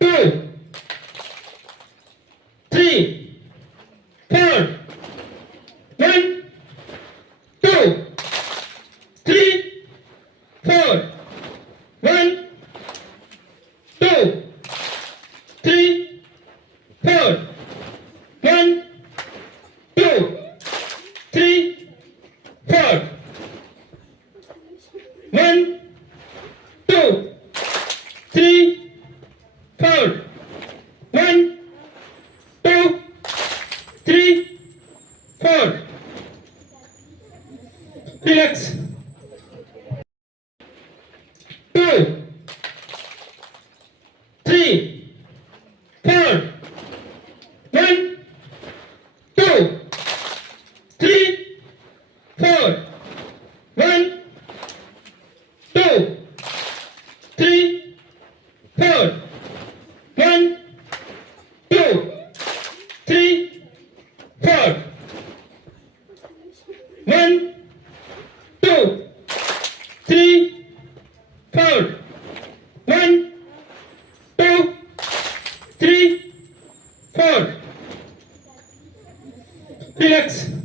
two, three, four. One, two, three, four. One, two, three, four. One, two, three, four. One, two, three, four. One, two, three, four. Relax. Two, three, four. One, two, three, four. One, two, three, four. One, two, three, four. One, two, three, four. One, two, three, four. Relax.